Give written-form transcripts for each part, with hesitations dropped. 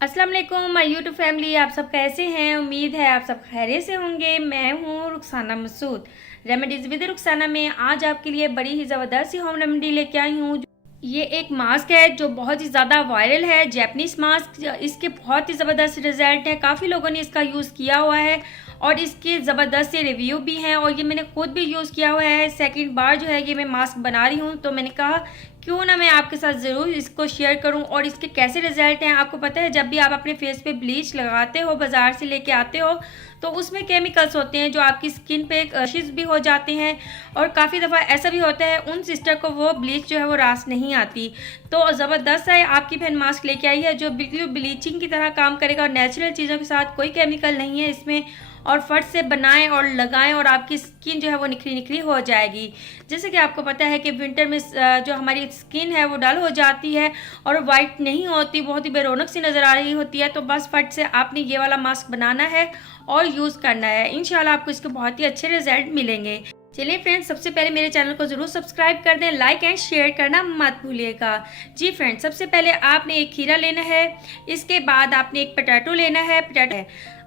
अस्सलाम वालेकुम my YouTube family. आप सब कैसे हैं? उम्मीद है आप सब खैरियत से होंगे। मैं हूं रुखसाना मसूद। रेमेडीज विद रुखसाना में आज आपके लिए बड़ी ही ज़बरदस्त सी होम रेमेडी लेके आई हूं। ये एक मास्क है जो बहुत ही ज़्यादा वायरल है, जैपनीज मास्क। इसके बहुत ही ज़बरदस्त रिजल्ट है, काफ़ी लोगों ने इसका यूज़ किया हुआ है और इसके ज़बरदस्त से रिव्यू भी हैं और ये मैंने खुद भी यूज़ किया हुआ है। सेकंड बार जो है ये मैं मास्क बना रही हूँ, तो मैंने कहा क्यों ना मैं आपके साथ ज़रूर इसको शेयर करूं। और इसके कैसे रिजल्ट हैं आपको पता है, जब भी आप अपने फेस पे ब्लीच लगाते हो, बाज़ार से लेके आते हो, तो उसमें केमिकल्स होते हैं जो आपकी स्किन पे रैशेस भी हो जाते हैं और काफ़ी दफ़ा ऐसा भी होता है उन सिस्टर को वो ब्लीच जो है वो रास नहीं आती। तो ज़बरदस्त है, आपकी बहन मास्क लेके आई है जो बिल्कुल ब्लीचिंग की तरह काम करेगा और नेचुरल चीज़ों के साथ, कोई केमिकल नहीं है इसमें। और फट से बनाएं और लगाएं और आपकी स्किन जो है वो निखरी निखरी हो जाएगी। जैसे कि आपको पता है कि विंटर में जो हमारी स्किन है वो डल हो जाती है और वाइट नहीं होती, बहुत ही बेरौनक सी नज़र आ रही होती है। तो बस फट से आपने ये वाला मास्क बनाना है और यूज़ करना है। इंशाल्लाह आपको इसके बहुत ही अच्छे रिजल्ट मिलेंगे। चलिए फ्रेंड्स, सबसे पहले मेरे चैनल को ज़रूर सब्सक्राइब कर दें, लाइक एंड शेयर करना मत भूलिएगा। जी फ्रेंड्स, सबसे पहले आपने एक खीरा लेना है, इसके बाद आपने एक पोटैटो लेना है।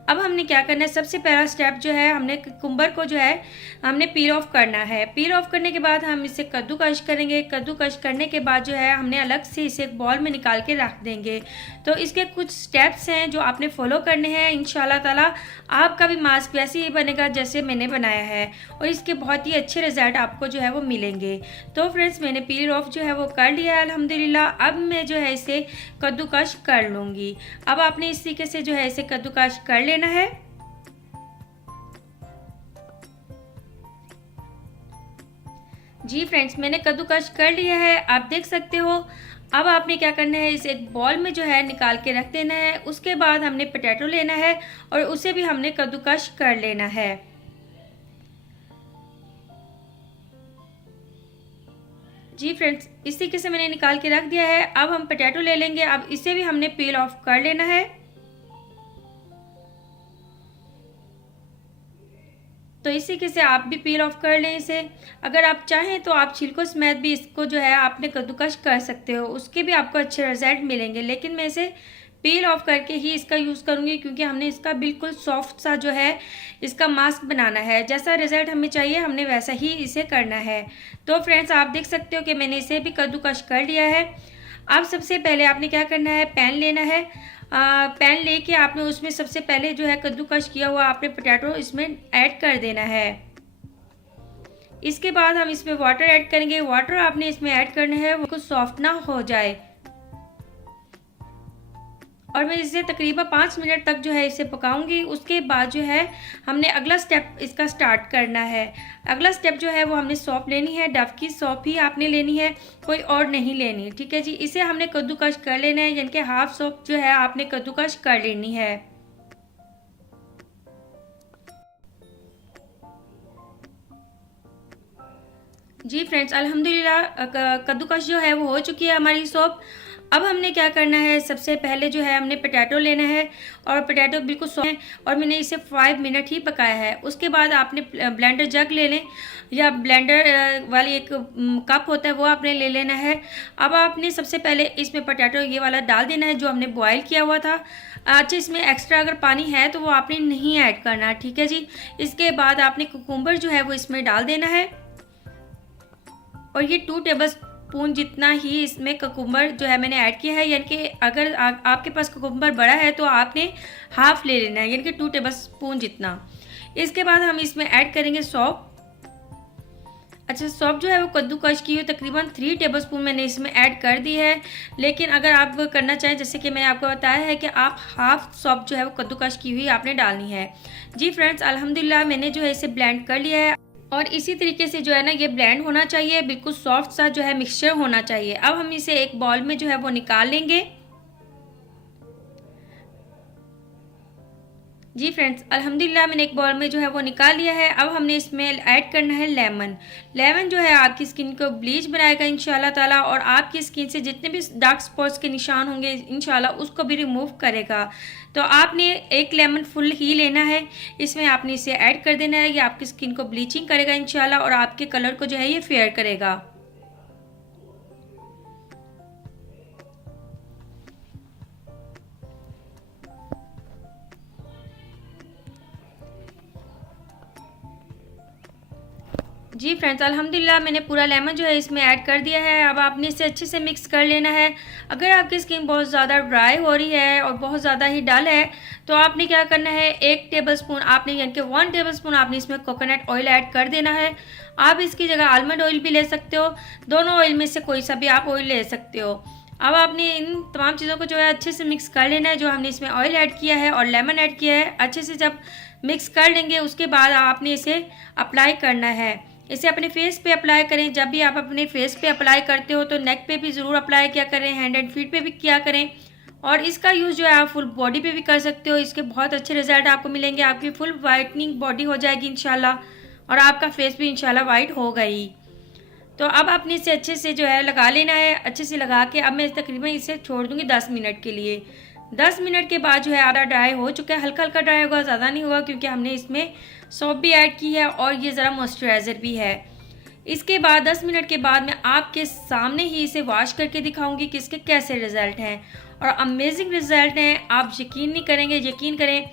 अब हमने क्या करना है, सबसे पहला स्टेप जो है, हमने कुकुम्बर को जो है हमने पील ऑफ करना है। पील ऑफ करने के बाद हम इसे कद्दूकश करेंगे। कद्दूकश करने के बाद जो है हमने अलग से इसे एक बॉल में निकाल के रख देंगे। तो इसके कुछ स्टेप्स हैं जो आपने फॉलो करने हैं। इंशाल्लाह ताला आपका भी मास्क वैसे ही बनेगा जैसे मैंने बनाया है और इसके बहुत ही अच्छे रिजल्ट आपको जो है वो मिलेंगे। तो फ्रेंड्स, मैंने पील ऑफ जो है वो कर लिया है अल्हम्दुलिल्लाह। अब मैं जो है इसे कद्दूकश कर लूँगी। अब आपने इस तरीके से जो है इसे कद्दूकश कर लेना है। जी फ्रेंड्स, मैंने कद्दूकश कर लिया है, आप देख सकते हो। अब आपने क्या करना है, इसे एक बॉल में जो है निकाल के रख देना है। उसके बाद हमने पोटैटो लेना है और उसे भी हमने कद्दूकश कर लेना है। जी फ्रेंड्स, इस तरीके से मैंने निकाल के रख दिया है। अब हम पोटैटो ले लेंगे, अब इसे भी हमने पील ऑफ कर लेना है। तो इसी तरीके से आप भी पील ऑफ कर लें इसे। अगर आप चाहें तो आप छिलकों समेत भी इसको जो है आपने कद्दूकश कर सकते हो, उसके भी आपको अच्छे रिजल्ट मिलेंगे। लेकिन मैं इसे पील ऑफ करके ही इसका यूज़ करूँगी क्योंकि हमने इसका बिल्कुल सॉफ्ट सा जो है इसका मास्क बनाना है। जैसा रिजल्ट हमें चाहिए हमने वैसा ही इसे करना है। तो फ्रेंड्स, आप देख सकते हो कि मैंने इसे भी कद्दूकश कर लिया है। अब सबसे पहले आपने क्या करना है, पैन लेना है। पैन लेके आपने उसमें सबसे पहले जो है कद्दूकश किया हुआ आपने पोटैटो इसमें ऐड कर देना है। इसके बाद हम इसमें वाटर ऐड करेंगे। वाटर आपने इसमें ऐड करना है, वो कुछ सॉफ्ट ना हो जाए। और मैं इसे तकरीबन 5 मिनट तक जो है इसे पकाऊंगी। उसके बाद जो है हमने अगला स्टेप इसका स्टार्ट करना है। अगला स्टेप जो है वो हमने सौंफ लेनी है, डव की सौंफ ही आपने लेनी है, कोई और नहीं लेनी। ठीक है जी, इसे हमने कद्दूकश कर लेना है, यानी कि हाफ सौंफ जो है आपने कद्दूकश कर लेनी है। जी फ्रेंड्स, अल्हम्दुलिल्लाह कद्दूकश जो है वो हो चुकी है हमारी सौंफ। अब हमने क्या करना है, सबसे पहले जो है हमने पोटैटो लेना है और पोटैटो बिल्कुल सॉफ्ट है और मैंने इसे 5 मिनट ही पकाया है। उसके बाद आपने ब्लेंडर जग ले लें या ब्लेंडर वाली एक कप होता है वो आपने ले लेना है। अब आपने सबसे पहले इसमें पोटैटो ये वाला डाल देना है जो हमने बॉयल किया हुआ था। अच्छा, इसमें एक्स्ट्रा अगर पानी है तो वो आपने नहीं ऐड करना, ठीक है जी। इसके बाद आपने कुकुम्बर जो है वो इसमें डाल देना है और ये 2 टेबल स्पून जितना ही इसमें कुकुम्बर जो है मैंने ऐड किया है। यानी कि अगर आपके पास कुकुम्बर बड़ा है तो आपने हाफ ले लेना है, यानी कि 2 टेबल स्पून जितना। इसके बाद हम इसमें ऐड करेंगे सौंफ। अच्छा, सौंफ जो है वो कद्दूकश की हुई तकरीबन 3 टेबल स्पून मैंने इसमें ऐड कर दी है। लेकिन अगर आप करना चाहें, जैसे कि मैंने आपको बताया है कि आप हाफ सौंफ जो है वो कद्दूकश की हुई आपने डालनी है। जी फ्रेंड्स, अल्हम्दुलिल्लाह मैंने जो है इसे ब्लेंड कर लिया है और इसी तरीके से जो है ना ये ब्लेंड होना चाहिए, बिल्कुल सॉफ्ट सा जो है मिक्सचर होना चाहिए। अब हम इसे एक बॉल में जो है वो निकाल लेंगे। जी फ्रेंड्स, अल्हम्दुलिल्लाह मैंने एक बॉल में जो है वो निकाल लिया है। अब हमने इसमें ऐड करना है लेमन। लेमन जो है आपकी स्किन को ब्लीच बनाएगा इंशाल्लाह ताला और आपकी स्किन से जितने भी डार्क स्पॉट्स के निशान होंगे इंशाल्लाह उसको भी रिमूव करेगा। तो आपने एक लेमन फुल ही लेना है, इसमें आपने इसे ऐड कर देना है। ये आपकी स्किन को ब्लीचिंग करेगा इंशाल्लाह और आपके कलर को जो है ये फेयर करेगा। जी फ्रेंड्स, अल्हम्दुलिल्लाह मैंने पूरा लेमन जो है इसमें ऐड कर दिया है। अब आपने इसे अच्छे से मिक्स कर लेना है। अगर आपकी स्किन बहुत ज़्यादा ड्राई हो रही है और बहुत ज़्यादा ही डल है तो आपने क्या करना है, 1 टेबलस्पून आपने यानी कि 1 टेबलस्पून आपने इसमें कोकोनट ऑयल ऐड कर देना है। आप इसकी जगह आलमंड ऑयल भी ले सकते हो, दोनों ऑयल में से कोई सा भी आप ऑयल ले सकते हो। अब आपने इन तमाम चीज़ों को जो है अच्छे से मिक्स कर लेना है। जो हमने इसमें ऑयल ऐड किया है और लेमन ऐड किया है, अच्छे से जब मिक्स कर लेंगे उसके बाद आपने इसे अप्लाई करना है। इसे अपने फेस पे अप्लाई करें। जब भी आप अपने फेस पे अप्लाई करते हो तो नेक पे भी ज़रूर अप्लाई किया करें, हैंड एंड फीट पे भी किया करें। और इसका यूज़ जो है आप फुल बॉडी पे भी कर सकते हो। इसके बहुत अच्छे रिजल्ट आपको मिलेंगे। आपकी फुल वाइटनिंग बॉडी हो जाएगी इंशाल्लाह, और आपका फेस भी इंशाल्लाह वाइट होगा ही। तो अब आपने इसे अच्छे से जो है लगा लेना है। अच्छे से लगा के अब मैं तकरीबन इसे छोड़ दूँगी 10 मिनट के लिए। 10 मिनट के बाद जो है आधा ड्राई हो चुका है, हल्का हल्का ड्राई होगा, ज़्यादा नहीं होगा, क्योंकि हमने इसमें सोप भी ऐड की है और ये ज़रा मॉइस्चराइज़र भी है। इसके बाद 10 मिनट के बाद मैं आपके सामने ही इसे वॉश करके दिखाऊंगी कि इसके कैसे रिज़ल्ट हैं, और अमेजिंग रिज़ल्ट हैं। आप यकीन नहीं करेंगे, यकीन करें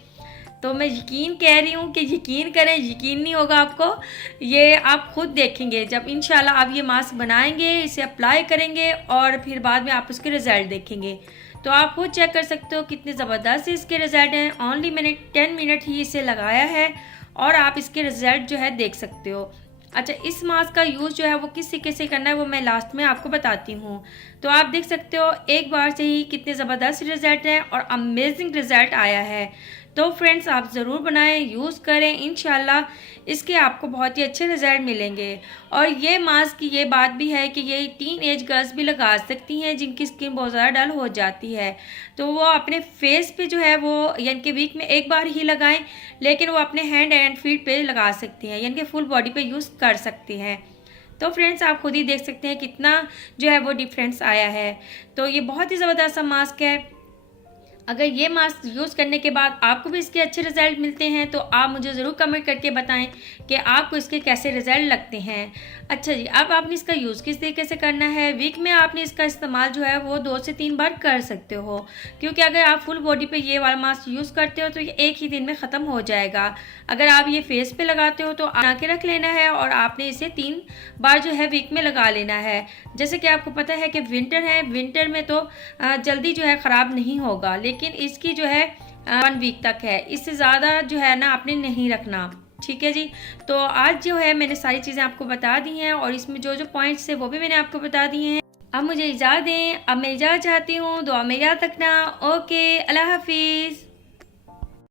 तो मैं यकीन कह रही हूँ कि यकीन करें, यकीन नहीं होगा आपको, ये आप खुद देखेंगे जब इंशाल्लाह आप ये मास्क बनाएंगे, इसे अप्लाई करेंगे और फिर बाद में आप उसके रिज़ल्ट देखेंगे। तो आप खुद चेक कर सकते हो कितने ज़बरदस्त इसके रिज़ल्ट हैं। ओनली मैंने 10 मिनट ही इसे लगाया है और आप इसके रिज़ल्ट जो है देख सकते हो। अच्छा, इस मास्क का यूज़ जो है वो किस तरीके से करना है वो मैं लास्ट में आपको बताती हूँ। तो आप देख सकते हो एक बार से ही कितने ज़बरदस्त रिज़ल्ट हैं और अमेजिंग रिज़ल्ट आया है। तो फ्रेंड्स, आप ज़रूर बनाएं, यूज़ करें, इंशाल्लाह इसके आपको बहुत ही अच्छे रिज़ल्ट मिलेंगे। और ये मास्क की ये बात भी है कि ये टीन एज गर्ल्स भी लगा सकती हैं जिनकी स्किन बहुत ज़्यादा डल हो जाती है। तो वो अपने फेस पे जो है वो यानी कि वीक में एक बार ही लगाएं, लेकिन वो अपने हैंड एंड फीट पे लगा सकती हैं, यानी कि फुल बॉडी पे यूज़ कर सकती हैं। तो फ्रेंड्स, आप खुद ही देख सकते हैं कितना जो है वो डिफरेंस आया है। तो ये बहुत ही ज़बरदस्त सा मास्क है। अगर ये मास्क यूज़ करने के बाद आपको भी इसके अच्छे रिज़ल्ट मिलते हैं तो आप मुझे ज़रूर कमेंट करके बताएं कि आपको इसके कैसे रिज़ल्ट लगते हैं। अच्छा जी, अब आपने इसका यूज़ किस तरीके से करना है। वीक में आपने इसका इस्तेमाल जो है वो 2 से 3 बार कर सकते हो, क्योंकि अगर आप फुल बॉडी पे ये वाला मास्क यूज़ करते हो तो ये एक ही दिन में ख़त्म हो जाएगा। अगर आप ये फेस पे लगाते हो तो बना के रख लेना है और आपने इसे 3 बार जो है वीक में लगा लेना है। जैसे कि आपको पता है कि विंटर है, विंटर में तो जल्दी जो है ख़राब नहीं होगा, लेकिन इसकी जो है 1 वीक तक है, इससे ज़्यादा जो है ना आपने नहीं रखना। ठीक है जी। तो आज जो है मैंने सारी चीज़ें आपको बता दी हैं और इसमें जो जो पॉइंट्स है वो भी मैंने आपको बता दिए हैं। अब मुझे इजाज़त दें, अब मैं इजाज़त चाहती हूँ। दुआ में याद रखना। ओके, अल्लाह हाफिज़।